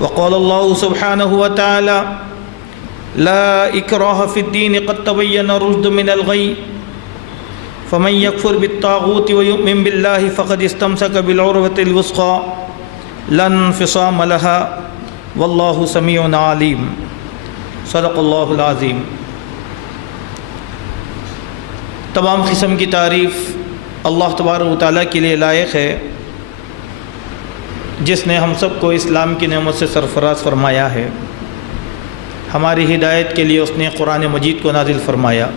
وقال الله سبحانه وتعالى لا إكراه في الدين قد تبين الرشد من الغي فمن يكفر بالطاغوت ويؤمن بالله فقد استمسك بالعروة الوثقى لا انفصام لها والله سميع عليم صدق اللہ العظیم۔ تمام قسم کی تعریف اللہ تبارک و تعالیٰ کے لیے لائق ہے، جس نے ہم سب کو اسلام کی نعمت سے سرفراز فرمایا ہے۔ ہماری ہدایت کے لیے اس نے قرآن مجید کو نازل فرمایا۔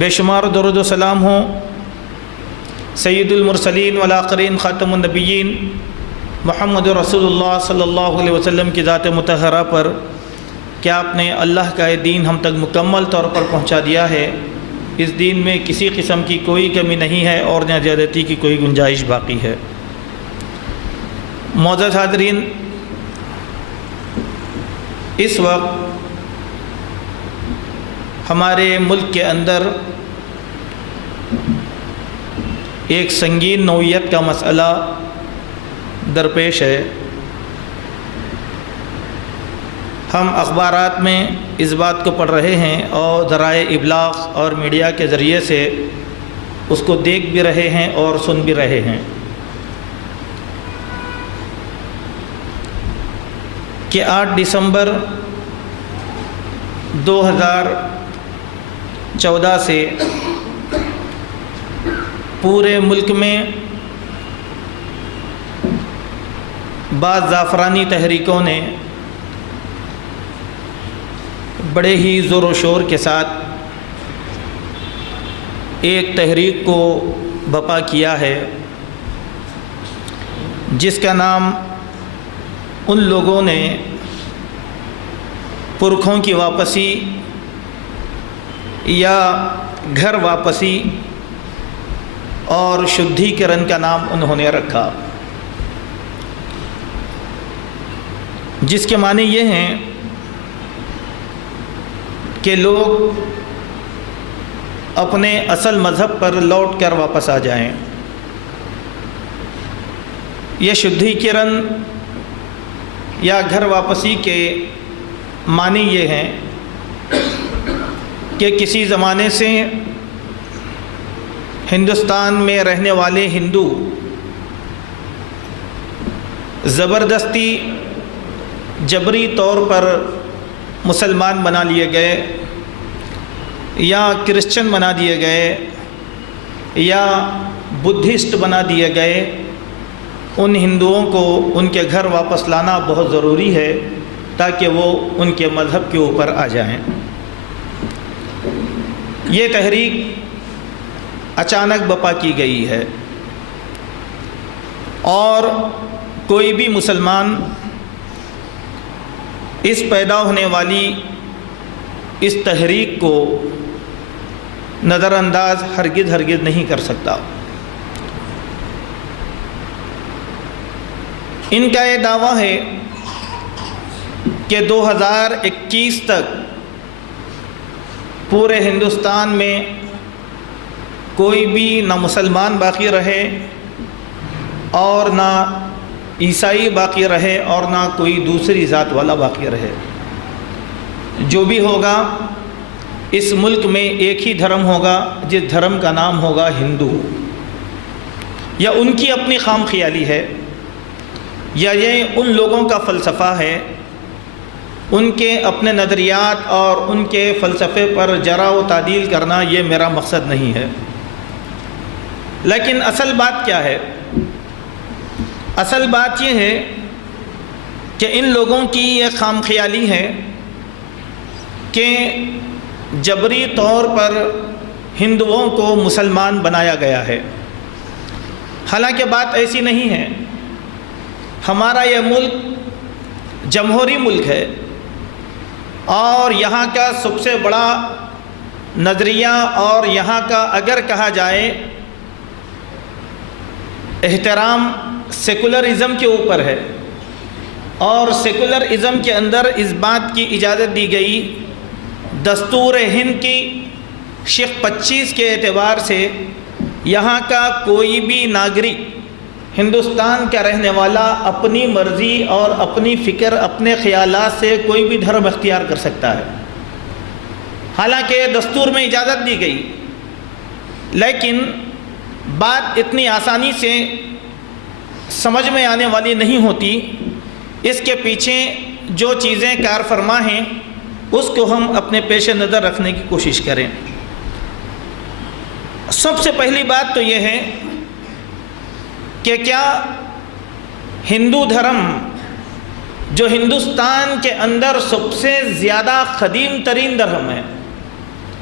بے شمار درود و سلام ہوں سید المرسلین والآخرین خاتم النبیین محمد رسول اللہ صلی اللہ علیہ وسلم کی ذات مطہرہ پر کہ آپ نے اللہ کا یہ دین ہم تک مکمل طور پر پہنچا دیا ہے۔ اس دین میں کسی قسم کی کوئی کمی نہیں ہے اور نہ زیادتی کی کوئی گنجائش باقی ہے۔ معزز حاضرین، اس وقت ہمارے ملک کے اندر ایک سنگین نوعیت کا مسئلہ درپیش ہے۔ ہم اخبارات میں اس بات کو پڑھ رہے ہیں اور ذرائع ابلاغ اور میڈیا کے ذریعے سے اس کو دیکھ بھی رہے ہیں اور سن بھی رہے ہیں کہ 8 دسمبر 2014 سے پورے ملک میں بعض زعفرانی تحریکوں نے بڑے ہی زور و شور کے ساتھ ایک تحریک کو برپا کیا ہے، جس کا نام ان لوگوں نے پرکھوں کی واپسی یا گھر واپسی اور شدھی کرن کا نام انہوں نے رکھا، جس کے معنی یہ ہیں کہ لوگ اپنے اصل مذہب پر لوٹ کر واپس آ جائیں۔ یہ شدھی کرن یا گھر واپسی کے معنی یہ ہیں کہ کسی زمانے سے ہندوستان میں رہنے والے ہندو زبردستی جبری طور پر مسلمان بنا لیے گئے یا کرسچن بنا دیے گئے یا بدھسٹ بنا دیے گئے۔ ان ہندوؤں کو ان کے گھر واپس لانا بہت ضروری ہے تاکہ وہ ان کے مذہب کے اوپر آ جائیں۔ یہ تحریک اچانک برپا کی گئی ہے اور کوئی بھی مسلمان اس پیدا ہونے والی اس تحریک کو نظر انداز ہرگز نہیں کر سکتا۔ ان کا یہ دعویٰ ہے کہ 2021 تک پورے ہندوستان میں کوئی بھی نہ مسلمان باقی رہے اور نہ عیسائی باقی رہے اور نہ کوئی دوسری ذات والا باقی رہے۔ جو بھی ہوگا اس ملک میں ایک ہی دھرم ہوگا، جس دھرم کا نام ہوگا ہندو۔ یا ان کی اپنی خام خیالی ہے یا یہ ان لوگوں کا فلسفہ ہے، ان کے اپنے نظریات اور ان کے فلسفے پر جرح و تعدیل کرنا یہ میرا مقصد نہیں ہے۔ لیکن اصل بات کیا ہے؟ اصل بات یہ ہے کہ ان لوگوں کی یہ خام خیالی ہے کہ جبری طور پر ہندوؤں کو مسلمان بنایا گیا ہے، حالانکہ بات ایسی نہیں ہے۔ ہمارا یہ ملک جمہوری ملک ہے اور یہاں کا سب سے بڑا نظریہ اور یہاں کا اگر کہا جائے احترام سیکولرزم کے اوپر ہے، اور سیکولرزم کے اندر اس بات کی اجازت دی گئی دستور ہند کی شق 25 کے اعتبار سے یہاں کا کوئی بھی ناگرک ہندوستان کا رہنے والا اپنی مرضی اور اپنی فکر اپنے خیالات سے کوئی بھی دھرم اختیار کر سکتا ہے، حالانکہ دستور میں اجازت دی گئی، لیکن بات اتنی آسانی سے سمجھ میں آنے والی نہیں ہوتی۔ اس کے پیچھے جو چیزیں کار فرما ہیں اس کو ہم اپنے پیش نظر رکھنے کی کوشش کریں۔ سب سے پہلی بات تو یہ ہے کہ کیا ہندو دھرم جو ہندوستان کے اندر سب سے زیادہ قدیم ترین دھرم ہے،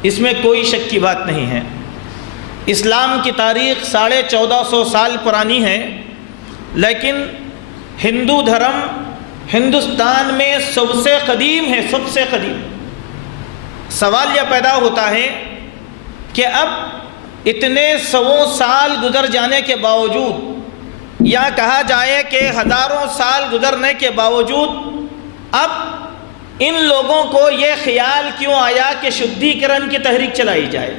اس میں کوئی شک کی بات نہیں ہے۔ اسلام کی تاریخ 1450 سال پرانی ہے، لیکن ہندو دھرم ہندوستان میں سب سے قدیم ہے، سب سے قدیم۔ سوال یہ پیدا ہوتا ہے کہ اب اتنے سووں سال گزر جانے کے باوجود، یا کہا جائے کہ ہزاروں سال گزرنے کے باوجود، اب ان لوگوں کو یہ خیال کیوں آیا کہ شدھی کرن کی تحریک چلائی جائے؟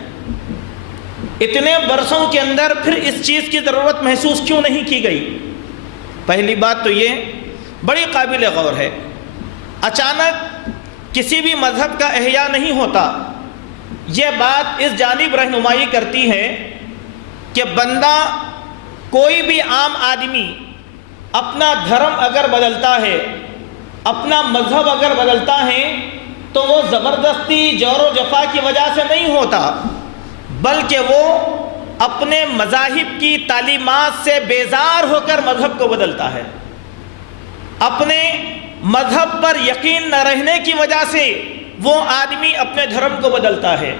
اتنے برسوں کے اندر پھر اس چیز کی ضرورت محسوس کیوں نہیں کی گئی؟ پہلی بات تو یہ بڑی قابل غور ہے۔ اچانک کسی بھی مذہب کا احیاء نہیں ہوتا۔ یہ بات اس جانب رہنمائی کرتی ہے کہ بندہ، کوئی بھی عام آدمی اپنا دھرم اگر بدلتا ہے، اپنا مذہب اگر بدلتا ہے، تو وہ زبردستی جور و جفا کی وجہ سے نہیں ہوتا، بلکہ وہ اپنے مذاہب کی تعلیمات سے بیزار ہو کر مذہب کو بدلتا ہے۔ اپنے مذہب پر یقین نہ رہنے کی وجہ سے وہ آدمی اپنے دھرم کو بدلتا ہے۔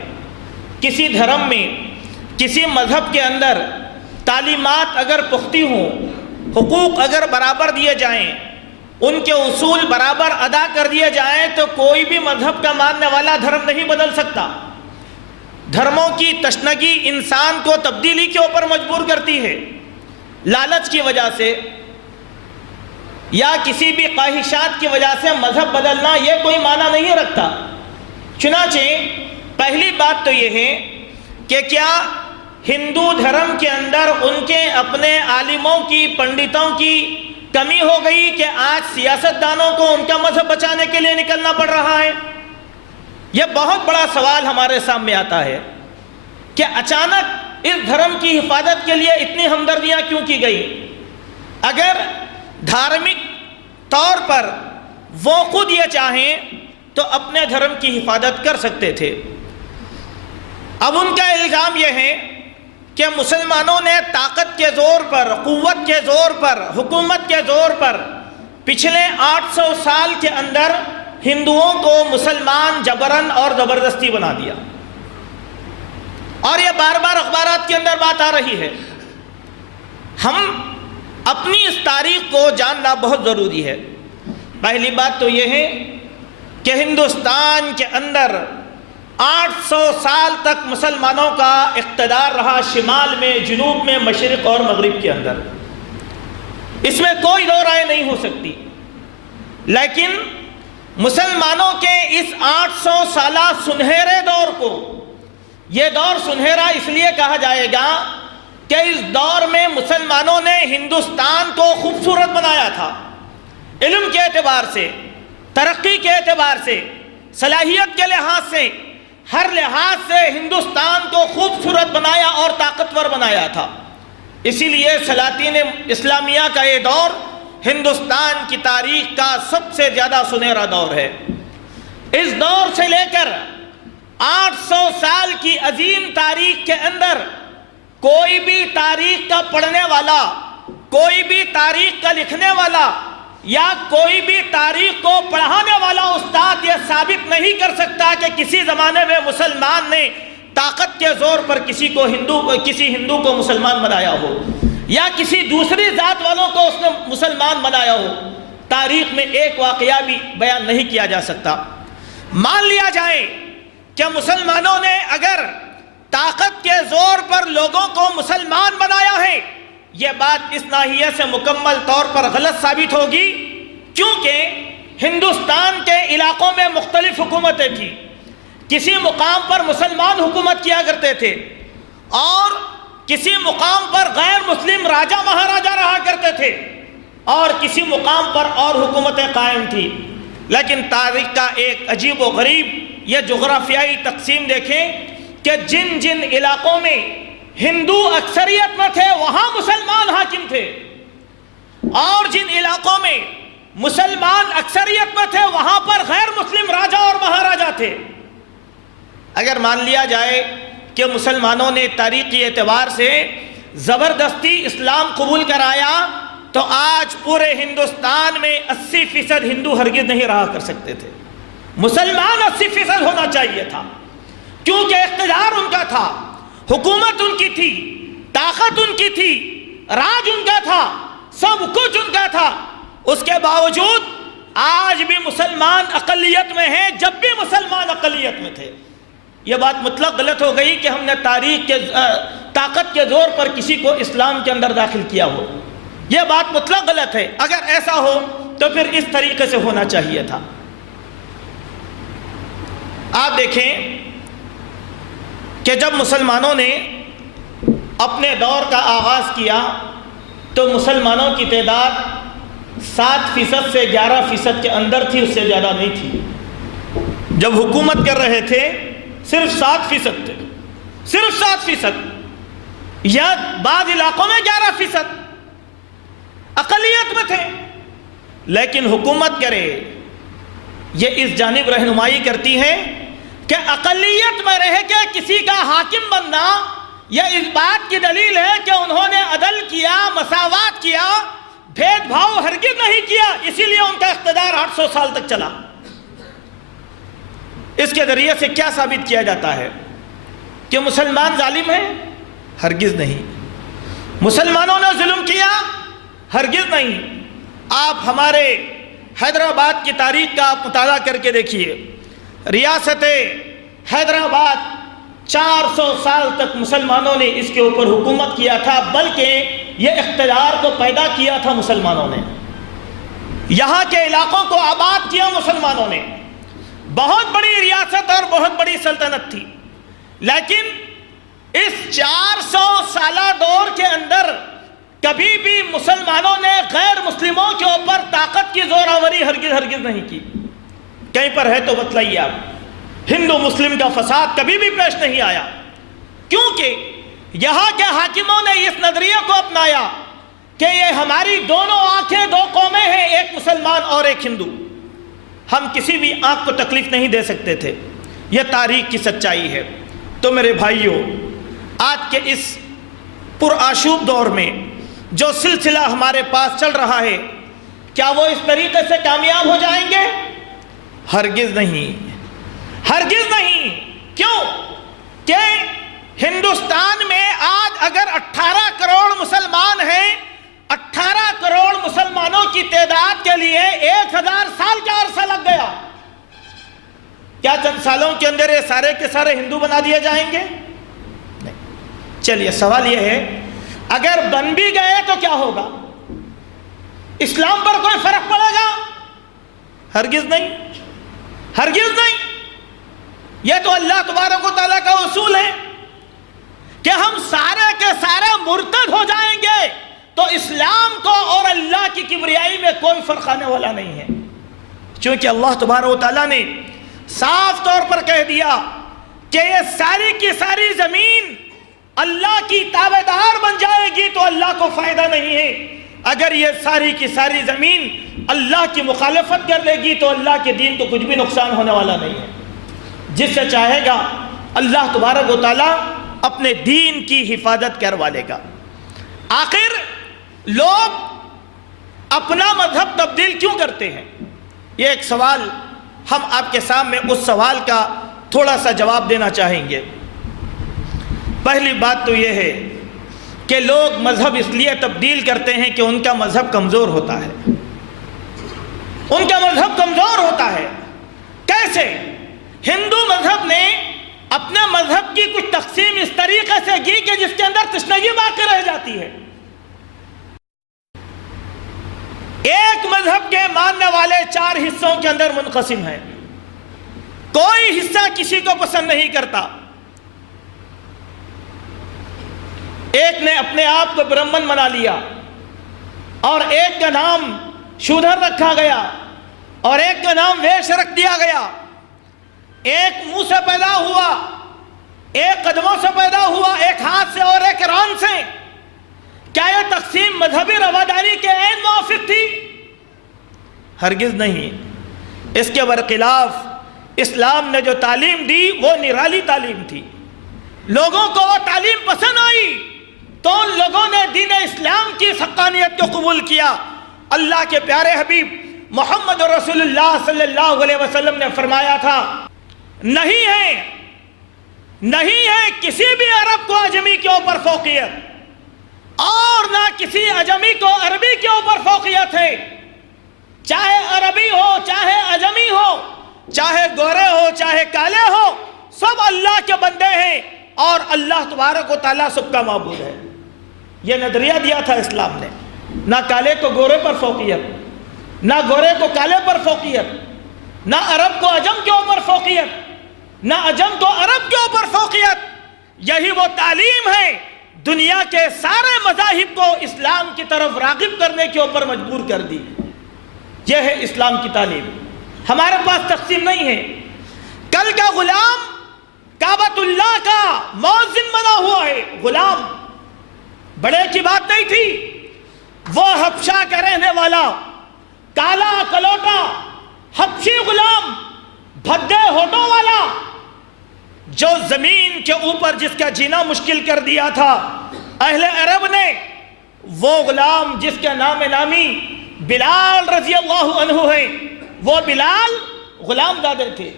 کسی دھرم میں، کسی مذہب کے اندر تعلیمات اگر پختی ہوں، حقوق اگر برابر دیے جائیں، ان کے اصول برابر ادا کر دیے جائیں، تو کوئی بھی مذہب کا ماننے والا دھرم نہیں بدل سکتا۔ دھرموں کی تشنگی انسان کو تبدیلی کے اوپر مجبور کرتی ہے۔ لالچ کی وجہ سے یا کسی بھی خواہشات کی وجہ سے مذہب بدلنا یہ کوئی معنی نہیں رکھتا۔ چنانچہ پہلی بات تو یہ ہے کہ کیا ہندو دھرم کے اندر ان کے اپنے عالموں کی، پنڈتوں کی کمی ہو گئی کہ آج سیاستدانوں کو ان کا مذہب بچانے کے لیے نکلنا پڑ رہا ہے؟ یہ بہت بڑا سوال ہمارے سامنے آتا ہے کہ اچانک اس دھرم کی حفاظت کے لیے اتنی ہمدردیاں کیوں کی گئی؟ اگر دھارمک طور پر وہ خود یہ چاہیں تو اپنے دھرم کی حفاظت کر سکتے تھے۔ اب ان کا الزام یہ ہے کہ مسلمانوں نے طاقت کے زور پر، قوت کے زور پر، حکومت کے زور پر پچھلے 800 سال کے اندر ہندوؤں کو مسلمان جبرن اور زبردستی بنا دیا، اور یہ بار بار اخبارات کے اندر بات آ رہی ہے۔ ہم اپنی اس تاریخ کو جاننا بہت ضروری ہے۔ پہلی بات تو یہ ہے کہ ہندوستان کے اندر 800 سال تک مسلمانوں کا اقتدار رہا، شمال میں، جنوب میں، مشرق اور مغرب کے اندر، اس میں کوئی دو رائے نہیں ہو سکتی۔ لیکن مسلمانوں کے اس 800 سالہ سنہرے دور کو، یہ دور سنہرا اس لیے کہا جائے گا کہ اس دور میں مسلمانوں نے ہندوستان کو خوبصورت بنایا تھا، علم کے اعتبار سے، ترقی کے اعتبار سے، صلاحیت کے لحاظ سے، ہر لحاظ سے ہندوستان کو خوبصورت بنایا اور طاقتور بنایا تھا۔ اسی لیے سلاطین اسلامیہ کا یہ دور ہندوستان کی تاریخ کا سب سے زیادہ سنہرا دور ہے۔ اس دور سے لے کر 800 سال کی عظیم تاریخ کے اندر کوئی بھی تاریخ کا پڑھنے والا، کوئی بھی تاریخ کا لکھنے والا، یا کوئی بھی تاریخ کو پڑھانے والا استاد یہ ثابت نہیں کر سکتا کہ کسی زمانے میں مسلمان نے طاقت کے زور پر کسی ہندو کو مسلمان بنایا ہو، یا کسی دوسری ذات والوں کو اس نے مسلمان بنایا ہو۔ تاریخ میں ایک واقعہ بھی بیان نہیں کیا جا سکتا۔ مان لیا جائے کہ مسلمانوں نے اگر طاقت کے زور پر لوگوں کو مسلمان بنایا ہے، یہ بات اس ناحیے سے مکمل طور پر غلط ثابت ہوگی، کیونکہ ہندوستان کے علاقوں میں مختلف حکومتیں تھیں۔ کسی مقام پر مسلمان حکومت کیا کرتے تھے، اور کسی مقام پر غیر مسلم راجہ مہاراجہ رہا کرتے تھے اور کسی مقام پر اور حکومتیں قائم تھی، لیکن تاریخ کا ایک عجیب و غریب یہ جغرافیائی تقسیم دیکھیں کہ جن جن علاقوں میں ہندو اکثریت میں تھے وہاں مسلمان حاکم تھے، اور جن علاقوں میں مسلمان اکثریت میں تھے وہاں پر غیر مسلم راجہ اور مہاراجہ تھے۔ اگر مان لیا جائے کہ مسلمانوں نے تاریخی اعتبار سے زبردستی اسلام قبول کرایا تو آج پورے ہندوستان میں 80% ہندو ہرگز نہیں رہا کر سکتے تھے۔ مسلمان 80% ہونا چاہیے تھا، کیونکہ اقتدار ان کا تھا، حکومت ان کی تھی، طاقت ان کی تھی، راج ان کا تھا، سب کچھ ان کا تھا۔ اس کے باوجود آج بھی مسلمان اقلیت میں ہیں، جب بھی مسلمان اقلیت میں تھے۔ یہ بات مطلق غلط ہو گئی کہ ہم نے تاریخ کے طاقت کے زور پر کسی کو اسلام کے اندر داخل کیا ہو، یہ بات مطلق غلط ہے۔ اگر ایسا ہو تو پھر اس طریقے سے ہونا چاہیے تھا۔ آپ دیکھیں کہ جب مسلمانوں نے اپنے دور کا آغاز کیا تو مسلمانوں کی تعداد 7% سے 11% کے اندر تھی، اس سے زیادہ نہیں تھی۔ جب حکومت کر رہے تھے صرف 7% تھے، صرف 7%، یا بعض علاقوں میں 11% اقلیت میں تھے۔ لیکن حکومت کرے یہ اس جانب رہنمائی کرتی ہے کہ اقلیت میں رہ کے کسی کا حاکم بننا یہ اس بات کی دلیل ہے کہ انہوں نے عدل کیا، مساوات کیا، بھید بھاؤ ہرگز نہیں کیا، اسی لیے ان کا اقتدار 800 سال تک چلا۔ اس کے ذریعے سے کیا ثابت کیا جاتا ہے کہ مسلمان ظالم ہیں؟ ہرگز نہیں۔ مسلمانوں نے ظلم کیا؟ ہرگز نہیں۔ آپ ہمارے حیدرآباد کی تاریخ کا مطالعہ کر کے دیکھیے، ریاست حیدرآباد 400 سال تک مسلمانوں نے اس کے اوپر حکومت کیا تھا، بلکہ یہ اقتدار کو پیدا کیا تھا مسلمانوں نے، یہاں کے علاقوں کو آباد کیا مسلمانوں نے، بہت بڑی ریاست اور بہت بڑی سلطنت تھی۔ لیکن اس 400 سالہ دور کے اندر کبھی بھی مسلمانوں نے غیر مسلموں کے اوپر طاقت کی زور آوری ہرگز نہیں کی۔ کہیں پر ہے تو بتلائیے آپ، ہندو مسلم کا فساد کبھی بھی پیش نہیں آیا، کیونکہ یہاں کے حاکموں نے اس نظریے کو اپنایا کہ یہ ہماری دونوں آنکھیں، دو قومیں ہیں، ایک مسلمان اور ایک ہندو، ہم کسی بھی آنکھ کو تکلیف نہیں دے سکتے تھے۔ یہ تاریخ کی سچائی ہے۔ تو میرے بھائیوں، آج کے اس پرآشوب دور میں جو سلسلہ ہمارے پاس چل رہا ہے، کیا وہ اس طریقے سے کامیاب ہو جائیں گے؟ ہرگز نہیں، ہرگز نہیں۔ کیوں کہ ہندوستان میں آج اگر 18 کروڑ مسلمان ہیں، 18 کروڑ مسلمانوں کی تعداد کے لیے 1000 سال کا عرصہ لگ گیا، کیا چند سالوں کے اندر یہ سارے کے سارے ہندو بنا دیے جائیں گے؟ نہیں۔ چلیے، سوال یہ ہے اگر بن بھی گئے تو کیا ہوگا؟ اسلام پر کوئی فرق پڑے گا؟ ہرگز نہیں، ہرگز نہیں۔ یہ تو اللہ تبارک و تعالیٰ کا اصول ہے کہ ہم سارے کے سارے مرتد ہو جائیں گے تو اسلام کو اور اللہ کی کبریائی میں کوئی فرق آنے والا نہیں ہے، چونکہ اللہ تبارک و تعالیٰ نے صاف طور پر کہہ دیا کہ یہ ساری کی ساری زمین اللہ کی تابعدار بن جائے گی تو اللہ کو فائدہ نہیں ہے، اگر یہ ساری کی ساری زمین اللہ کی مخالفت کر لے گی تو اللہ کے دین کو کچھ بھی نقصان ہونے والا نہیں ہے۔ جس سے چاہے گا اللہ تبارک و تعالیٰ اپنے دین کی حفاظت کروا لے گا۔ آخر لوگ اپنا مذہب تبدیل کیوں کرتے ہیں؟ یہ ایک سوال ہم آپ کے سامنے اس سوال کا تھوڑا سا جواب دینا چاہیں گے۔ پہلی بات تو یہ ہے کہ لوگ مذہب اس لیے تبدیل کرتے ہیں کہ ان کا مذہب کمزور ہوتا ہے، ان کا مذہب کمزور ہوتا ہے۔ کیسے؟ ہندو مذہب نے اپنے مذہب کی کچھ تقسیم اس طریقے سے کی کہ جس کے اندر تشنگی باقی رہ جاتی ہے۔ ایک مذہب کے ماننے والے 4 حصوں کے اندر منقسم ہیں، کوئی حصہ کسی کو پسند نہیں کرتا۔ ایک نے اپنے آپ کو برہمن بنا لیا اور ایک کا نام شودر رکھا گیا اور ایک کا نام ویش رکھ دیا گیا. ایک منہ سے پیدا ہوا، ایک قدموں سے پیدا ہوا، ایک ہاتھ سے اور ایک ران سے. کیا یہ تقسیم مذہبی رواداری کے عین موافق تھی؟ ہرگز نہیں. اس کے برخلاف اسلام نے جو تعلیم دی وہ نرالی تعلیم تھی. لوگوں کو وہ تعلیم پسند آئی تو ان لوگوں نے دین اسلام کی حقانیت کو قبول کیا. اللہ کے پیارے حبیب محمد رسول اللہ صلی اللہ علیہ وسلم نے فرمایا تھا، نہیں ہے کسی بھی عرب کو عجمی کے اوپر فوقیت، اور نہ کسی عجمی کو عربی کے اوپر فوقیت ہے. چاہے عربی ہو، چاہے عجمی ہو، چاہے گورے ہو، چاہے کالے ہو، سب اللہ کے بندے ہیں اور اللہ تبارک و تعالیٰ سب کا معبود ہے. یہ نظریہ دیا تھا اسلام نے. نہ کالے کو گورے پر فوقیت، نہ گورے کو کالے پر فوقیت، نہ عرب کو عجم کے اوپر فوقیت، نہ عجم کو عرب کے اوپر فوقیت. یہی وہ تعلیم ہے دنیا کے سارے مذاہب کو اسلام کی طرف راغب کرنے کے اوپر مجبور کر دی. یہ ہے اسلام کی تعلیم. ہمارے پاس تقسیم نہیں ہے. کل کا غلام کعبۃ اللہ کا مؤذن بنا ہوا ہے. غلام بڑے کی بات نہیں تھی. وہ حبشہ کا رہنے والا کالا کلوٹا حبشی غلام بھدے ہونٹوں والا جو زمین کے اوپر جس کا جینا مشکل کر دیا تھا اہل عرب نے، وہ غلام جس کا نام نامی بلال رضی اللہ عنہ ہے، وہ بلال غلام زادے تھے.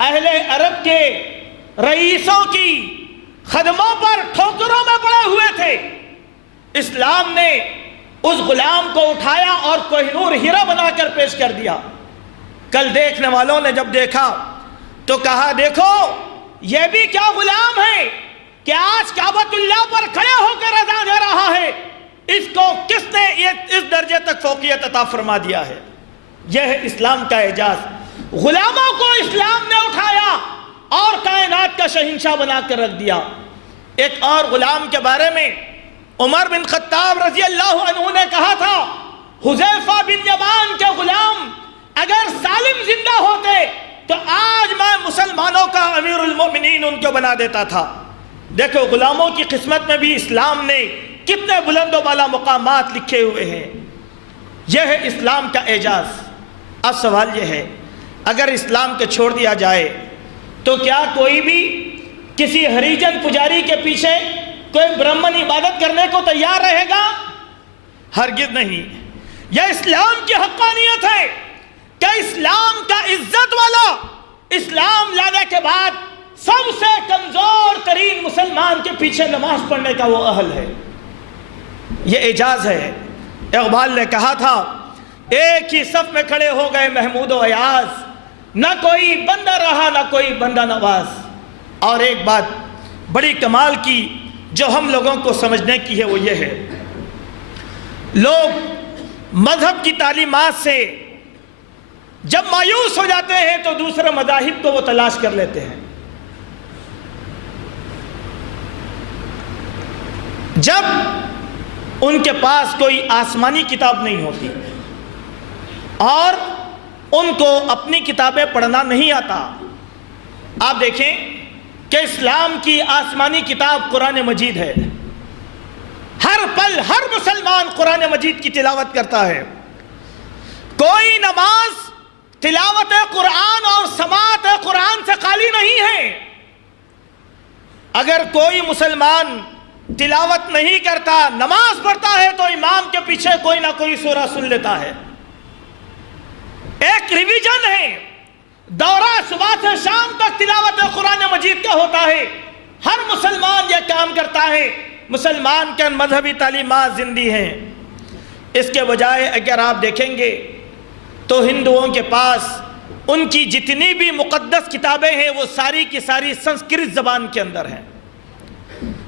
اہل عرب کے رئیسوں کی خدموں پر ٹھوکروں میں پڑے ہوئے تھے. اسلام نے اس غلام کو اٹھایا اور کوہ نور ہیرا بنا کر پیش کر دیا. کل دیکھنے والوں نے جب دیکھا تو کہا، دیکھو یہ بھی کیا غلام ہے کہ آج کعبۃ اللہ پر کھڑے ہو کر اذان دے رہا ہے. اس کو کس نے اس درجے تک فوقیت عطا فرما دیا ہے؟ یہ ہے اسلام کا اعجاز. غلاموں کو اسلام نے اٹھایا اور کائنات کا شہنشاہ بنا کر رکھ دیا. ایک اور غلام کے بارے میں عمر بن خطاب رضی اللہ عنہ نے کہا تھا، حذیفہ بن یمان کے غلام اگر سالم زندہ ہوتے تو آج میں مسلمانوں کا امیر المومنین ان کو بنا دیتا تھا. دیکھو غلاموں کی قسمت میں بھی اسلام نے کتنے بلند و بالا مقامات لکھے ہوئے ہیں. یہ ہے اسلام کا اعجاز. اب سوال یہ ہے، اگر اسلام کو چھوڑ دیا جائے تو کیا کوئی بھی کسی ہریجن پجاری کے پیچھے کوئی برہمن عبادت کرنے کو تیار رہے گا؟ ہرگز نہیں. یہ اسلام کی حقانیت ہے کہ اسلام کا عزت والا اسلام لانے کے بعد سب سے کمزور ترین مسلمان کے پیچھے نماز پڑھنے کا وہ اہل ہے. یہ اعجاز ہے. اقبال نے کہا تھا، ایک ہی صف میں کھڑے ہو گئے محمود و ایاز، نہ کوئی بندہ رہا نہ کوئی بندہ نواز. اور ایک بات بڑی کمال کی جو ہم لوگوں کو سمجھنے کی ہے وہ یہ ہے، لوگ مذہب کی تعلیمات سے جب مایوس ہو جاتے ہیں تو دوسرے مذاہب کو وہ تلاش کر لیتے ہیں. جب ان کے پاس کوئی آسمانی کتاب نہیں ہوتی اور ان کو اپنی کتابیں پڑھنا نہیں آتا. آپ دیکھیں کہ اسلام کی آسمانی کتاب قرآن مجید ہے. ہر پل ہر مسلمان قرآن مجید کی تلاوت کرتا ہے. کوئی نماز تلاوت قرآن اور سماعت قرآن سے خالی نہیں ہے. اگر کوئی مسلمان تلاوت نہیں کرتا، نماز پڑھتا ہے تو امام کے پیچھے کوئی نہ کوئی سورہ سن لیتا ہے. ایک ریویژن ہے، دورہ صبح سے شام تک تلاوت قرآن مجید کا ہوتا ہے. ہر مسلمان یہ کام کرتا ہے. مسلمان کے مذہبی تعلیمات زندہ ہیں. اس کے بجائے اگر آپ دیکھیں گے تو ہندوؤں کے پاس ان کی جتنی بھی مقدس کتابیں ہیں وہ ساری کی ساری سنسکرت زبان کے اندر ہیں.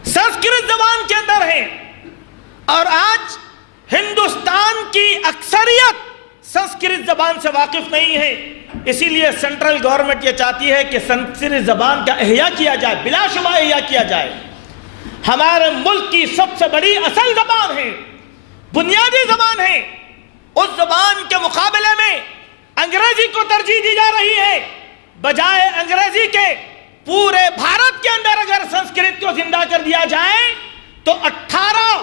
سنسکرت زبان کے اندر ہیں. اور آج ہندوستان کی اکثریت سنسکرت زبان سے واقف نہیں ہے. اسی لیے سینٹرل گورنمنٹ یہ چاہتی ہے کہ سنسکرت زبان کا احیاء کیا جائے، بلا شبہ احیاء کیا جائے. ہمارے ملک کی سب سے بڑی اصل زبان ہے، بنیادی زبان ہے، اس زبان کے مقابلے میں انگریزی کو ترجیح دی جا رہی ہے۔ بجائے انگریزی کے پورے بھارت کے اندر اگر سنسکرت کو زندہ کر دیا جائے تو 18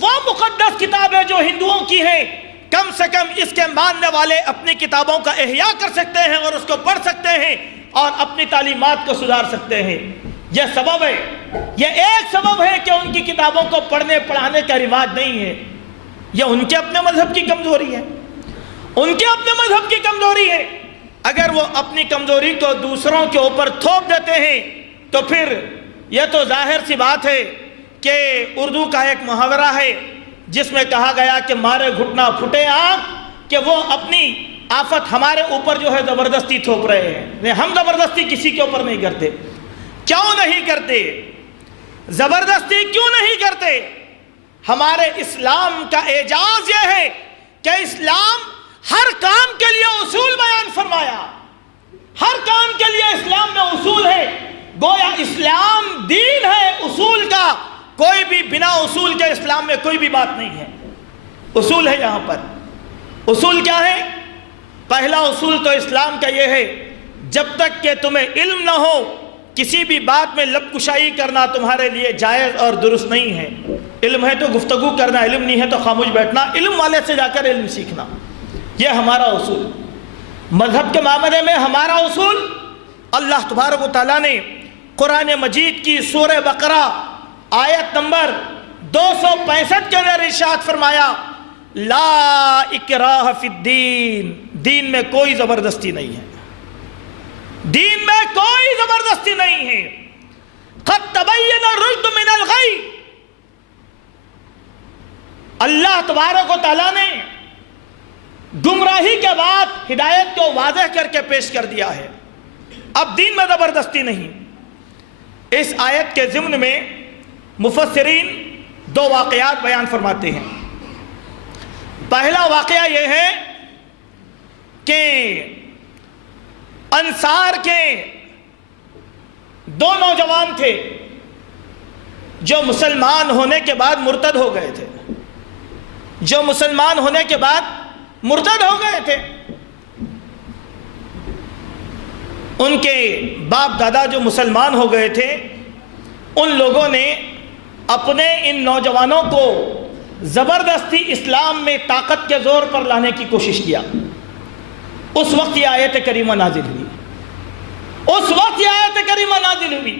وہ مقدس کتابیں جو ہندوؤں کی ہیں، کم سے کم اس کے ماننے والے اپنی کتابوں کا احیاء کر سکتے ہیں اور اس کو پڑھ سکتے ہیں اور اپنی تعلیمات کو سدھار سکتے ہیں۔ یہ سبب ہے، یہ ایک سبب ہے کہ ان کی کتابوں کو پڑھنے پڑھانے کا رواج نہیں ہے۔ یہ ان کے اپنے مذہب کی کمزوری ہے، ان کے اپنے مذہب کی کمزوری ہے۔ اگر وہ اپنی کمزوری کو دوسروں کے اوپر تھوپ دیتے ہیں تو پھر یہ تو ظاہر سی بات ہے کہ اردو کا ایک محاورہ ہے جس میں کہا گیا کہ مارے گھٹنا پھٹے آنکھ، کہ وہ اپنی آفت ہمارے اوپر جو ہے زبردستی تھوپ رہے ہیں۔ ہم زبردستی کسی کے اوپر نہیں کرتے۔ کیوں نہیں کرتے؟ زبردستی کیوں نہیں کرتے؟ ہمارے اسلام کا اعجاز یہ ہے کہ اسلام ہر کام کے لیے اصول بیان فرمایا، ہر کام کے لیے اسلام میں اصول ہے۔ گویا اسلام دین ہے اصول کا، کوئی بھی بنا اصول کے اسلام میں کوئی بھی بات نہیں ہے۔ اصول ہے یہاں پر۔ اصول کیا ہے؟ پہلا اصول تو اسلام کا یہ ہے، جب تک کہ تمہیں علم نہ ہو کسی بھی بات میں لب کشائی کرنا تمہارے لیے جائز اور درست نہیں ہے۔ علم ہے تو گفتگو کرنا، علم نہیں ہے تو خاموش بیٹھنا، علم والے سے جا کر علم سیکھنا، یہ ہمارا اصول۔ مذہب کے معاملے میں ہمارا اصول، اللہ تبارک و تعالیٰ نے قرآن مجید کی سورہ بقرہ آیت نمبر 265 کے اندر ارشاد فرمایا، لا اکراہ فی الدین، دین میں کوئی زبردستی نہیں ہے، دین میں کوئی زبردستی نہیں ہے۔ قد تبین الرشد من الغی، اللہ تبارک و تعالیٰ نے گمراہی کے بعد ہدایت کو واضح کر کے پیش کر دیا ہے، اب دین میں زبردستی نہیں۔ اس آیت کے ضمن میں مفسرین دو واقعات بیان فرماتے ہیں۔ پہلا واقعہ یہ ہے کہ انصار کے دو نوجوان تھے جو مسلمان ہونے کے بعد مرتد ہو گئے تھے، جو مسلمان ہونے کے بعد مرتد ہو گئے تھے۔ ان کے باپ دادا جو مسلمان ہو گئے تھے، ان لوگوں نے اپنے ان نوجوانوں کو زبردستی اسلام میں طاقت کے زور پر لانے کی کوشش کیا۔ اس وقت یہ آیت کریمہ نازل ہوئی، اس وقت یہ آیت کریمہ نازل ہوئی۔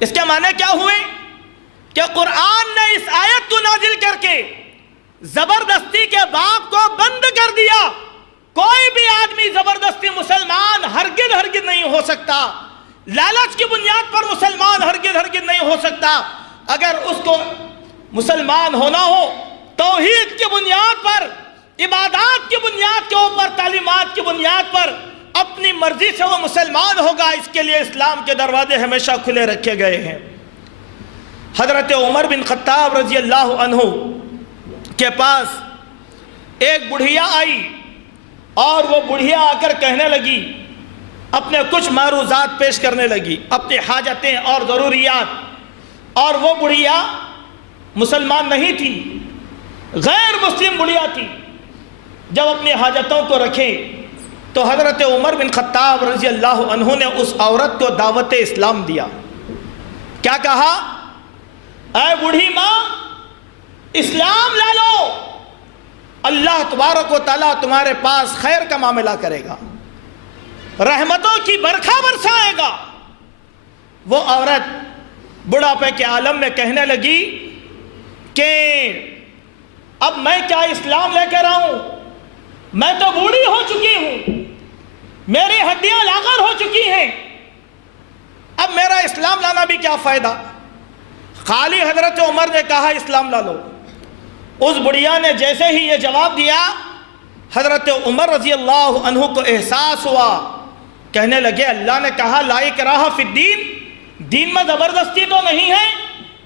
اس کے معنی کیا ہوئے کہ قرآن نے اس آیت کو نازل کر کے زبردستی کے باب کو بند کر دیا۔ کوئی بھی آدمی زبردستی مسلمان ہرگز نہیں ہو سکتا، لالچ کی بنیاد پر مسلمان ہرگز نہیں ہو سکتا۔ اگر اس کو مسلمان ہونا ہو توحید کی بنیاد پر، عبادات کی بنیاد کے اوپر، تعلیمات کی بنیاد پر اپنی مرضی سے وہ مسلمان ہوگا۔ اس کے لیے اسلام کے دروازے ہمیشہ کھلے رکھے گئے ہیں۔ حضرت عمر بن خطاب رضی اللہ عنہ کے پاس ایک بڑھیا آئی اور وہ بڑھیا آ کر کہنے لگی، اپنے کچھ معروضات پیش کرنے لگی، اپنی حاجتیں اور ضروریات۔ اور وہ بڑھیا مسلمان نہیں تھی، غیر مسلم بڑھیا تھی۔ جب اپنی حاجتوں کو رکھے تو حضرت عمر بن خطاب رضی اللہ عنہ نے اس عورت کو دعوت اسلام دیا۔ کیا کہا؟ اے بوڑھی ماں، اسلام لے لو، اللہ تبارک و تعالیٰ تمہارے پاس خیر کا معاملہ کرے گا، رحمتوں کی برکھا برسائے گا۔ وہ عورت بڑھاپے کے عالم میں کہنے لگی کہ اب میں کیا اسلام لے کر آؤں، میں تو بوڑھی ہو چکی ہوں، میری ہڈیاں لاغر ہو چکی ہیں، اب میرا اسلام لانا بھی کیا فائدہ۔ خالی حضرت عمر نے کہا اسلام لا لو۔ اس بڑھیا نے جیسے ہی یہ جواب دیا، حضرت عمر رضی اللہ عنہ کو احساس ہوا، کہنے لگے اللہ نے کہا لا اکراہ فی الدین، دین میں زبردستی تو نہیں ہے،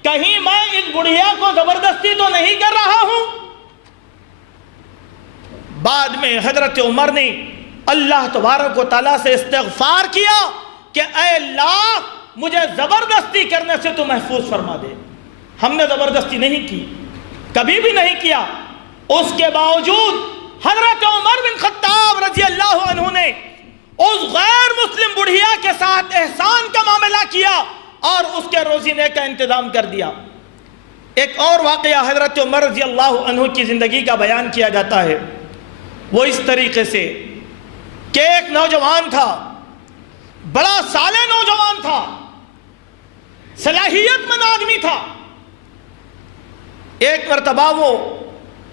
کہیں میں اس بڑھیا کو زبردستی تو نہیں کر رہا ہوں۔ بعد میں حضرت عمر نے اللہ تبارک و تعالیٰ سے استغفار کیا کہ اے اللہ مجھے زبردستی کرنے سے تو محفوظ فرما دے، ہم نے زبردستی نہیں کی، کبھی بھی نہیں کیا۔ اس کے باوجود حضرت عمر بن خطاب رضی اللہ عنہ نے اس غیر مسلم بڑھیا کے ساتھ احسان کا معاملہ کیا اور اس کے روزینے کا انتظام کر دیا۔ ایک اور واقعہ حضرت عمر رضی اللہ عنہ کی زندگی کا بیان کیا جاتا ہے، وہ اس طریقے سے کہ ایک نوجوان تھا، بڑا صالح نوجوان تھا، صلاحیت مند آدمی تھا۔ ایک مرتبہ وہ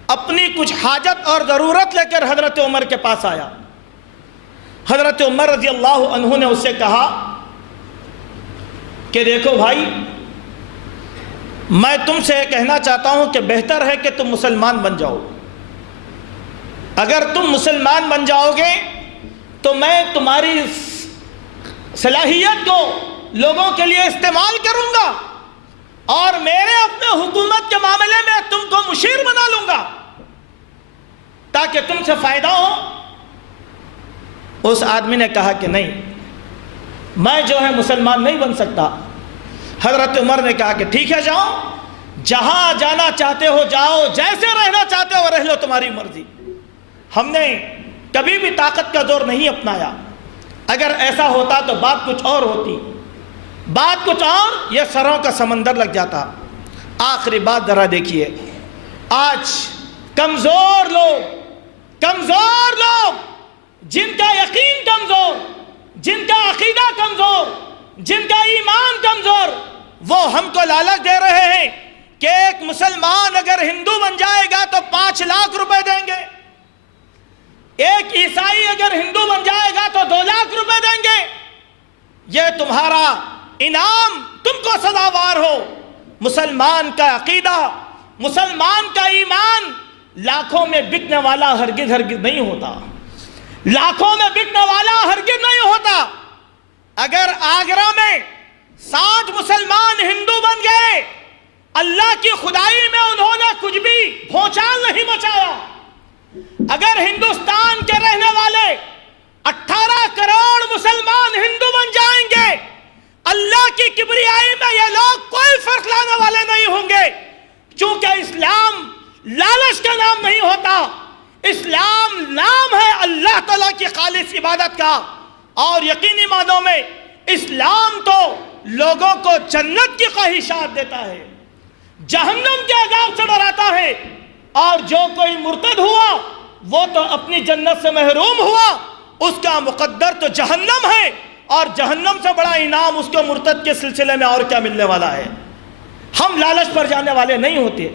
اپنی کچھ حاجت اور ضرورت لے کر حضرت عمر کے پاس آیا۔ حضرت عمر رضی اللہ عنہ نے اس سے کہا کہ دیکھو بھائی، میں تم سے کہنا چاہتا ہوں کہ بہتر ہے کہ تم مسلمان بن جاؤ۔ اگر تم مسلمان بن جاؤ گے تو میں تمہاری صلاحیت کو لوگوں کے لیے استعمال کروں گا اور میرے اپنے حکومت کے معاملے میں تم کو مشیر بنا لوں گا تاکہ تم سے فائدہ ہو۔ اس آدمی نے کہا کہ نہیں، میں جو ہے مسلمان نہیں بن سکتا۔ حضرت عمر نے کہا کہ ٹھیک ہے، جاؤ، جہاں جانا چاہتے ہو جاؤ، جیسے رہنا چاہتے ہو رہ لو، تمہاری مرضی۔ ہم نے کبھی بھی طاقت کا زور نہیں اپنایا۔ اگر ایسا ہوتا تو بات کچھ اور ہوتی، بات کچھ اور، یہ سروں کا سمندر لگ جاتا۔ آخری بات ذرا دیکھیے، آج کمزور لوگ جن کا یقین کمزور، جن کا عقیدہ کمزور، جن کا ایمان کمزور، وہ ہم کو لالچ دے رہے ہیں کہ ایک مسلمان اگر ہندو بن جائے گا تو 5 لاکھ روپے دیں گے، ایک عیسائی اگر ہندو بن جائے گا تو 2 لاکھ روپے دیں گے، یہ تمہارا انعام، تم کو سزاوار ہو۔ مسلمان کا عقیدہ، مسلمان کا ایمان لاکھوں میں بکنے والا ہرگز نہیں ہوتا، لاکھوں میں بکنے والا ہرگز نہیں ہوتا۔ اگر آگرہ میں 60 مسلمان ہندو بن گئے، اللہ کی خدائی میں انہوں نے کچھ بھی بھونچال نہیں مچایا۔ اگر ہندوستان کے رہنے والے 18 کروڑ مسلمان ہندو بن جائیں گے، اللہ کی کبریائی میں یہ لوگ کوئی فرق لانے والے نہیں ہوں گے، چونکہ اسلام لالچ کا نام نہیں ہوتا، اسلام نام ہے اللہ تعالیٰ کی خالص عبادت کا۔ اور یقینی معنوں میں اسلام تو لوگوں کو جنت کی خواہشات دیتا ہے، جہنم کے عذاب سے ڈراتا ہے، اور جو کوئی مرتد ہوا وہ تو اپنی جنت سے محروم ہوا، اس کا مقدر تو جہنم ہے، اور جہنم سے بڑا انعام اس کو مرتد کے سلسلے میں اور کیا ملنے والا ہے۔ ہم لالچ پر جانے والے نہیں ہوتے،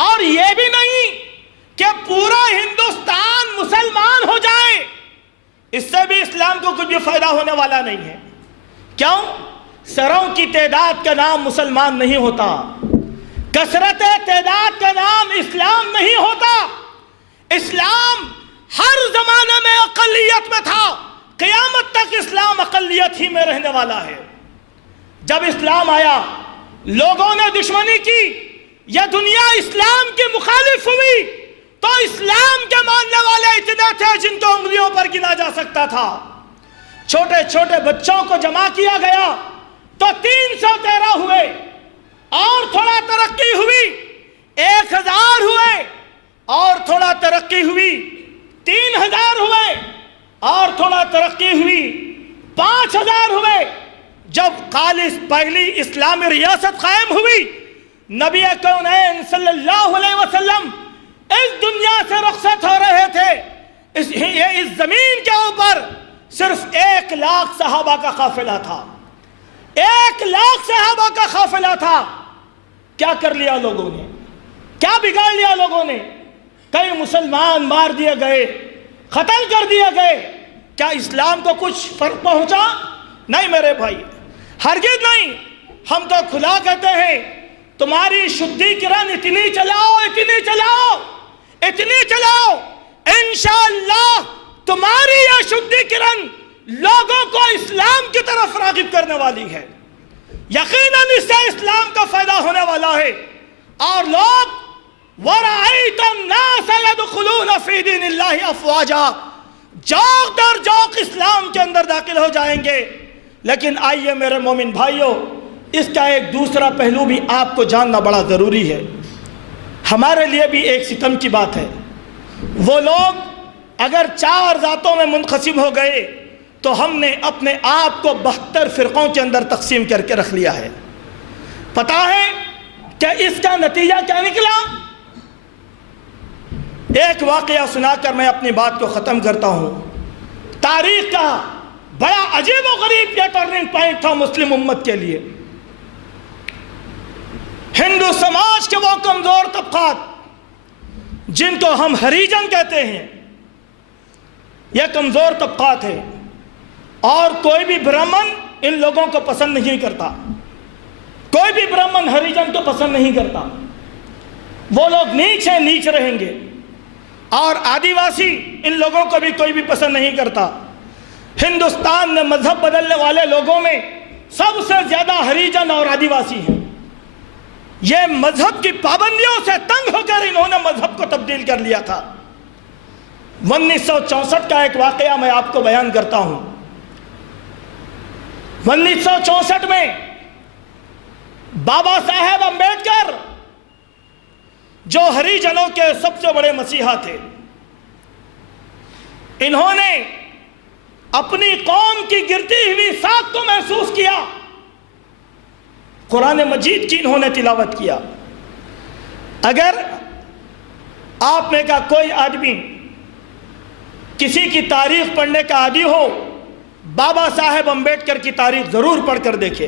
اور یہ بھی نہیں کہ پورا ہندوستان مسلمان ہو جائے، اس سے بھی اسلام کو کچھ بھی فائدہ ہونے والا نہیں ہے۔ کیوں؟ سروں کی تعداد کا نام مسلمان نہیں ہوتا، کثرت تعداد کا نام اسلام نہیں ہوتا۔ اسلام ہر زمانے میں اقلیت میں تھا، قیامت تک اسلام اقلیت ہی میں رہنے والا ہے۔ جب اسلام آیا، لوگوں نے دشمنی کی، یہ دنیا اسلام کی مخالف ہوئی، تو اسلام کے ماننے والے اتنے تھے جن کو انگلیوں پر گنا جا سکتا تھا۔ چھوٹے چھوٹے بچوں کو جمع کیا گیا تو 313 ہوئے، اور تھوڑا ترقی ہوئی 1000 ہوئے، اور تھوڑا ترقی ہوئی 3000 ہوئے، اور تھوڑا ترقی ہوئی 5000 ہوئے۔ جب خالص پہلی اسلامی ریاست قائم ہوئی، نبی کونین صلی اللہ علیہ وسلم اس دنیا سے رخصت ہو رہے تھے، اس زمین کے اوپر صرف 1 لاکھ صحابہ کا قافلہ تھا، 1 لاکھ صحابہ کا قافلہ تھا۔ کیا کر لیا لوگوں نے؟ کیا بگاڑ لیا لوگوں نے؟ کئی مسلمان مار دیے گئے، قتل کر دیے گئے۔ کیا اسلام کو کچھ فرق پہنچا؟ نہیں میرے بھائی، ہرگز نہیں۔ ہم تو کھلا کہتے ہیں تمہاری شدھی کرن اتنی چلاؤ، اتنی چلاؤ، اتنی چلاؤ، انشاءاللہ تمہاری یہ شدھی کرن لوگوں کو اسلام کی طرف راغب کرنے والی ہے۔ یقیناً اس سے اسلام کا فائدہ ہونے والا ہے، اور لوگ وَرَأَيْتَ النَّاسَ يَدْخُلُونَ فِي دِينِ اللَّهِ أَفْوَاجًا، جوق در جوق اسلام کے اندر داخل ہو جائیں گے۔ لیکن آئیے میرے مومن بھائیوں، اس کا ایک دوسرا پہلو بھی آپ کو جاننا بڑا ضروری ہے. ہمارے لیے بھی ایک ستم کی بات ہے. وہ لوگ اگر 4 ذاتوں میں منقسم ہو گئے تو ہم نے اپنے آپ کو 72 فرقوں کے اندر تقسیم کر کے رکھ لیا ہے. پتہ ہے کہ اس کا نتیجہ کیا نکلا؟ ایک واقعہ سنا کر میں اپنی بات کو ختم کرتا ہوں. تاریخ کا بڑا عجیب و غریب یہ ٹرننگ پوائنٹ تھا مسلم امت کے لیے. ہندو سماج کے وہ کمزور طبقات جن کو ہم ہریجن کہتے ہیں، یہ کمزور طبقات ہیں، اور کوئی بھی برہمن ان لوگوں کو پسند نہیں کرتا. کوئی بھی برہمن ہریجن کو پسند نہیں کرتا. وہ لوگ نیچ ہیں، نیچ رہیں گے. اور آدیواسی ان لوگوں کو بھی کوئی بھی پسند نہیں کرتا. ہندوستان میں مذہب بدلنے والے لوگوں میں سب سے زیادہ ہریجن اور آدیواسی ہیں. یہ مذہب کی پابندیوں سے تنگ ہو کر انہوں نے مذہب کو تبدیل کر لیا تھا. 1964 کا ایک واقعہ میں آپ کو بیان کرتا ہوں. 1964 میں بابا صاحب امبیڈکر جو ہریجنوں کے سب سے بڑے مسیحا تھے، انہوں نے اپنی قوم کی گرتی ہوئی ساکھ کو محسوس کیا. قرآن مجید کی انہوں نے تلاوت کیا. اگر آپ میں کا کوئی آدمی کسی کی تاریخ پڑھنے کا عادی ہو، بابا صاحب امبیڈکر کی تاریخ ضرور پڑھ کر دیکھے.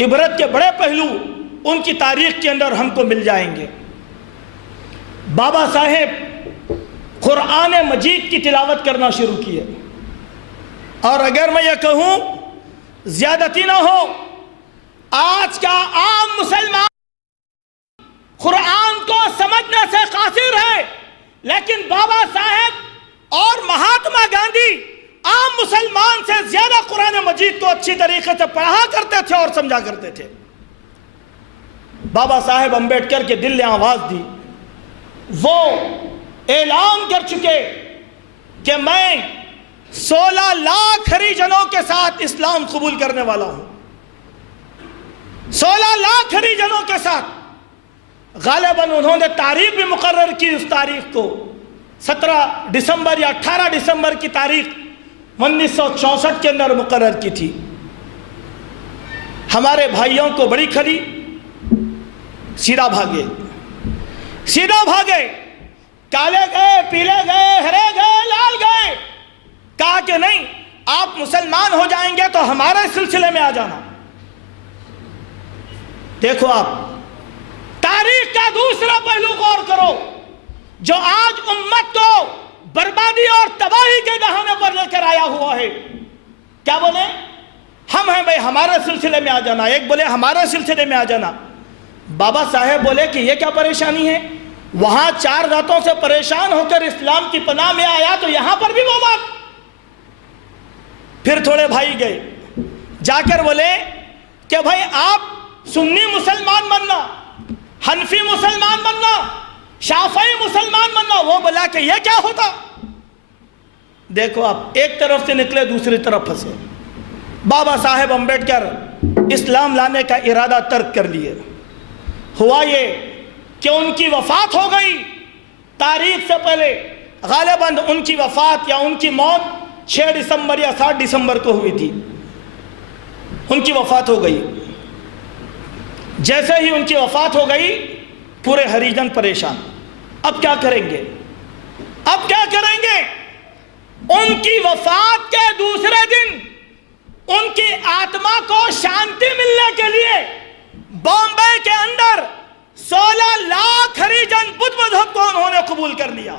عبرت کے بڑے پہلو ان کی تاریخ کے اندر ہم کو مل جائیں گے. بابا صاحب قرآن مجید کی تلاوت کرنا شروع کیے، اور اگر میں یہ کہوں زیادتی نہ ہو، آج کا عام مسلمان قرآن کو سمجھنے سے قاصر ہے، لیکن بابا صاحب اور مہاتما گاندھی عام مسلمان سے زیادہ قرآن مجید کو اچھی طریقے سے پڑھا کرتے تھے اور سمجھا کرتے تھے. بابا صاحب امبیڈکر کے دل نے آواز دی. وہ اعلان کر چکے کہ میں 16 لاکھ ہریجنوں کے ساتھ اسلام قبول کرنے والا ہوں. 16 لاکھ ہریجنوں کے ساتھ. غالباً انہوں نے تاریخ بھی مقرر کی. اس تاریخ کو 17 دسمبر یا 18 دسمبر کی تاریخ 1964 کے اندر مقرر کی تھی. ہمارے بھائیوں کو بڑی کھلی، سیدھا بھاگے، سیدھا بھاگے. کالے گئے، پیلے گئے، ہرے گئے، لال گئے. کہا کہ نہیں، آپ مسلمان ہو جائیں گے تو ہمارے سلسلے میں آ جانا. دیکھو آپ تاریخ کا دوسرا پہلو غور کرو جو آج امت کو بربادی اور تباہی کے دہانے پر لے کر آیا ہوا ہے. کیا بولے؟ ہم ہیں بھائی، ہمارے سلسلے میں آ جانا. ایک بولے ہمارے سلسلے میں آ جانا. بابا صاحب بولے کہ یہ کیا پریشانی ہے؟ وہاں 4 ذاتوں سے پریشان ہو کر اسلام کی پناہ میں آیا تو یہاں پر بھی وہ بات. پھر تھوڑے بھائی گئے، جا کر بولے کہ بھائی آپ سنی مسلمان بننا، حنفی مسلمان بننا، شافعی مسلمان بننا. وہ بولا کہ یہ کیا ہوتا؟ دیکھو آپ ایک طرف سے نکلے، دوسری طرف پھنسے. بابا صاحب امبیڈکر اسلام لانے کا ارادہ ترک کر لیے. ہوا یہ کہ ان کی وفات ہو گئی. تاریخ سے پہلے غالباً ان کی وفات یا ان کی موت 6 دسمبر یا 7 دسمبر کو ہوئی تھی. ان کی وفات ہو گئی. جیسے ہی ان کی وفات ہو گئی، پورے ہریجن پریشان. اب کیا کریں گے؟ اب کیا کریں گے؟ ان کی وفات کے دوسرے دن ان کی آتما کو شانتی ملنے کے لیے بامبے کے اندر 16 لاکھ ہریجن بدھ مذہب کو انہوں نے قبول کر لیا.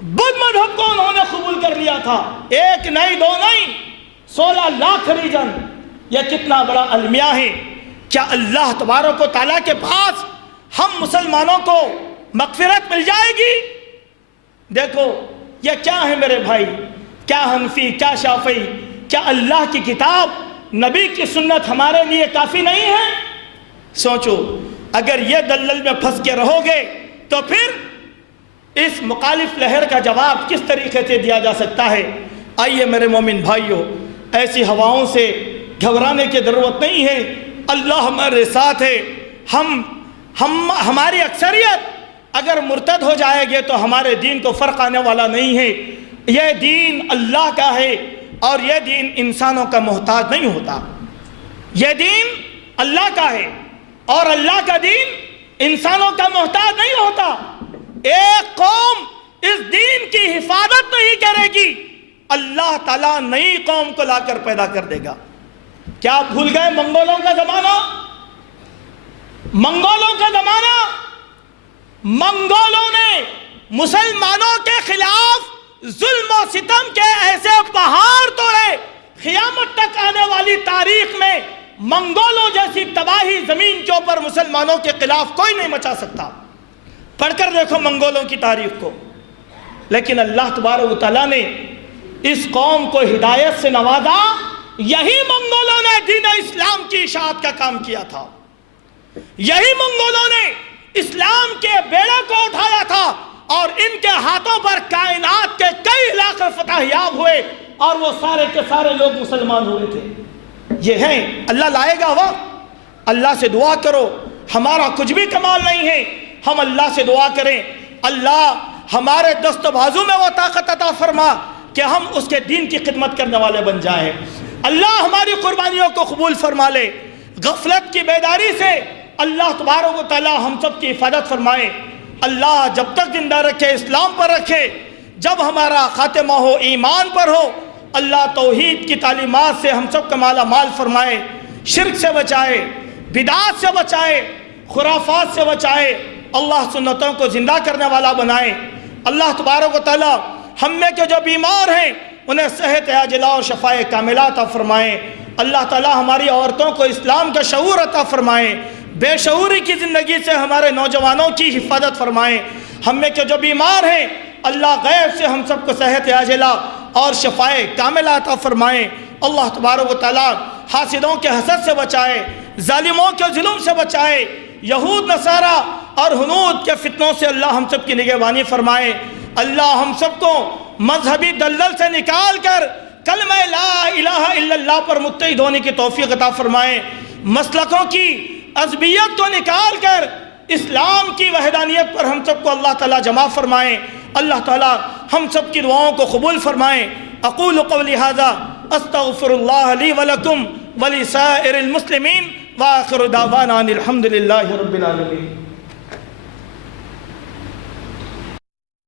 بدھ مذہب کو انہوں نے قبول کر لیا تھا. ایک نہیں، دو نہیں، 16 لاکھ ہریجن. یہ کتنا بڑا المیہ ہے. کیا اللہ تبارک و تعالیٰ کے پاس ہم مسلمانوں کو مغفرت مل جائے گی؟ دیکھو یہ کیا ہے میرے بھائی، کیا حنفی، کیا شافعی، کیا اللہ کی کتاب، نبی کی سنت ہمارے لیے کافی نہیں ہے؟ سوچو، اگر یہ دلدل میں پھنس کے رہو گے تو پھر اس مخالف لہر کا جواب کس طریقے سے دیا جا سکتا ہے؟ آئیے میرے مومن بھائیوں، ایسی ہواؤں سے گھبرانے کی ضرورت نہیں ہے، اللہ ہمارے ساتھ ہے۔ ہماری اکثریت اگر مرتد ہو جائے گے تو ہمارے دین کو فرق آنے والا نہیں ہے۔ یہ دین اللہ کا ہے اور یہ دین انسانوں کا محتاج نہیں ہوتا۔ یہ دین اللہ کا ہے اور اللہ کا دین انسانوں کا محتاج نہیں ہوتا۔ ایک قوم اس دین کی حفاظت نہیں کرے گی، اللہ تعالیٰ نئی قوم کو لا کر پیدا کر دے گا۔ کیا آپ بھول گئے منگولوں کا زمانہ؟ منگولوں کا زمانہ، منگولوں نے مسلمانوں کے خلاف ظلم و ستم کے ایسے پہاڑ توڑے، قیامت تک آنے والی تاریخ میں منگولوں جیسی تباہی زمین کے اوپر مسلمانوں کے خلاف کوئی نہیں مچا سکتا۔ پڑھ کر دیکھو منگولوں کی تاریخ کو۔ لیکن اللہ تبارک و تعالیٰ نے اس قوم کو ہدایت سے نوازا، یہی منگولوں نے دین اسلام کی اشاعت کا کام کیا تھا، یہی منگولوں نے اسلام کے بیڑے کو اٹھایا تھا، اور ان کے ہاتھوں پر کائنات کے کئی علاقے فتح یاب ہوئے اور وہ سارے کے سارے لوگ مسلمان ہوئے تھے۔ یہ ہے اللہ لائے گا وقت۔ اللہ سے دعا کرو، ہمارا کچھ بھی کمال نہیں ہے، ہم اللہ سے دعا کریں اللہ ہمارے دست و بازو میں وہ طاقت عطا فرما کہ ہم اس کے دین کی خدمت کرنے والے بن جائیں۔ اللہ ہماری قربانیوں کو قبول فرما لے۔ غفلت کی بیداری سے اللہ تبارک و تعالی ہم سب کی حفاظت فرمائے۔ اللہ جب تک زندہ رکھے اسلام پر رکھے، جب ہمارا خاتمہ ہو ایمان پر ہو، اللہ توحید کی تعلیمات سے ہم سب کا مالا مال فرمائے، شرک سے بچائے، بدعات سے بچائے، خرافات سے بچائے، اللہ سنتوں کو زندہ کرنے والا بنائے۔ اللہ تبارک و تعالی ہم میں کے جو بیمار ہیں انہیں صحت عاجلہ اور شفاء کاملہ عطا فرمائے۔ اللہ تعالی ہماری عورتوں کو اسلام کا شعور عطا فرمائے، بے شعوری کی زندگی سے ہمارے نوجوانوں کی حفاظت فرمائے۔ ہم میں کے جو بیمار ہیں اللہ غیب سے ہم سب کو صحت عاجلہ اور شفاء کاملہ عطا فرمائے۔ اللہ تبارک و تعالی حاسدوں کے حسد سے بچائے، ظالموں کے ظلم سے بچائے، یہود نصارہ اور ہنود کے فتنوں سے اللہ ہم سب کی نگہبانی فرمائے۔ اللہ ہم سب کو مذہبی دلدل سے نکال کر کلمہ لا الہ الا اللہ پر متحد ہونے کی توفیق عطا فرمائے۔ مسلکوں کی عصبیت کو نکال کر اسلام کی وحدانیت پر ہم سب کو اللہ تعالیٰ جمع فرمائے۔ اللہ تعالیٰ ہم سب کی دعاؤں کو قبول فرمائے۔ اقول قولی ھذا استغفر اللہ لی ولکم ولسائر المسلمین وآخر دعوانا ان الحمد للہ رب العالمین۔